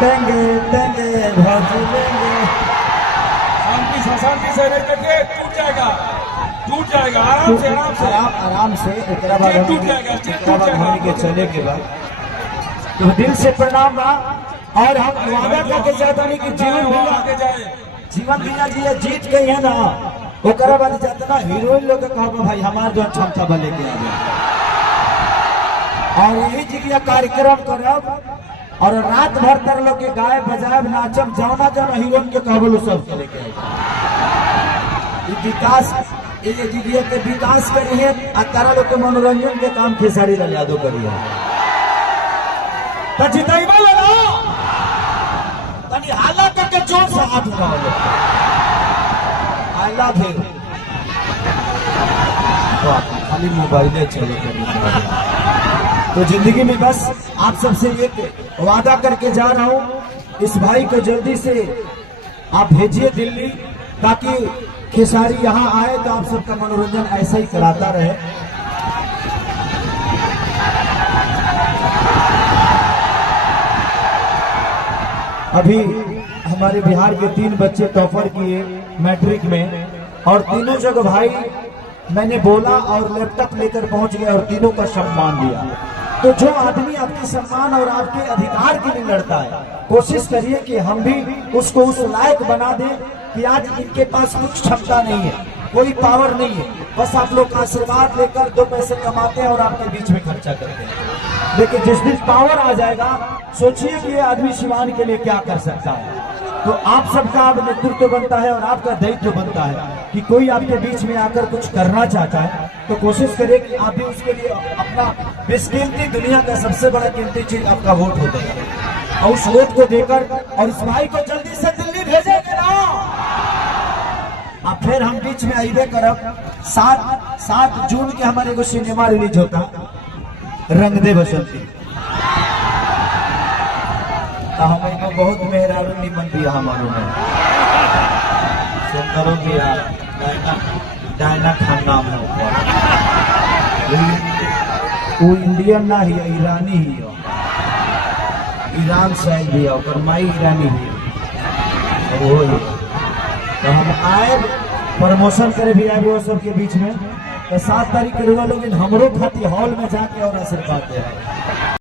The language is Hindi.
देंगे देंगे भज लेंगे। शांति से रह करके टूट जाएगा आराम से आराम से टूट जाएगा होने के चले के बाद तो दिल से प्रणाम बा। और हम वादा करके चाहता नहीं कि जीवन भैया जी जीत गई है ना ओकरा बाद जितना हीरोइन लोग के कहबो भाई हमार जो क्षमता बा लेके आ जाए और यही जगह कार्यक्रम करब और रात भर तर लोग के गाय बजायब नाचब जौना जौना हीरोइन के कहबो सब के लेके विकास ये जगह के विकास करिए आ तारा लोग के मनोरंजन के काम खेसारी लाल यादव करिए तो जितैबा लगा तनी हाला करके जोर से हाथ उठाओ। I love you. खाली मोबाइल चले तो जिंदगी में बस आप सबसे एक वादा करके जा रहा हूं इस भाई को जल्दी से आप भेजिए दिल्ली ताकि खेसारी यहां आए तो आप सबका मनोरंजन ऐसा ही कराता रहे। अभी हमारे बिहार के 3 बच्चे टॉपर किए मैट्रिक में और तीनों जगह भाई मैंने बोला और लैपटॉप लेकर पहुंच गया और तीनों का सम्मान दिया। तो जो आदमी आपके सम्मान और आपके अधिकार के लिए लड़ता है कोशिश करिए कि हम भी उसको उस लायक बना दें कि आज इनके पास कुछ क्षमता नहीं है कोई पावर नहीं है बस आप लोग का आशीर्वाद लेकर 2 पैसे कमाते हैं और आपके बीच में खर्चा करते हैं। लेकिन जिस दिन पावर आ जाएगा सोचिए कि ये आदमी शिवान के लिए क्या कर सकता है। तो आप सबका अब नेतृत्व बनता है और आपका दायित्व बनता है कि कोई आपके बीच में आकर कुछ करना चाहता है तो कोशिश करिए कि आप भी उसके लिए अपना बेशकीमती दुनिया का सबसे बड़ा कीमती चीज आपका वोट होता है और उस वोट को देकर और इस भाई को जल्दी से दिल्ली भेजेंगे ना अब फिर हम बीच में आइबे करब। 7 जून के हमारे को सिनेमा रिलीज होता रंग दे बसंती तो हमें बहुत मेहरारू निमन दिया हमारों में सुंदरों दिया डायना खान नाम है वो इंडियन ना ही ईरानी ही हो ईरान से भी है और माई ईरानी भी वो ही तो हम आए प्रमोशन करे भी आए वो सबके बीच में तो 7 तारीख के लोग हमरो खाती हॉल में जाके और आशीर्वाद दे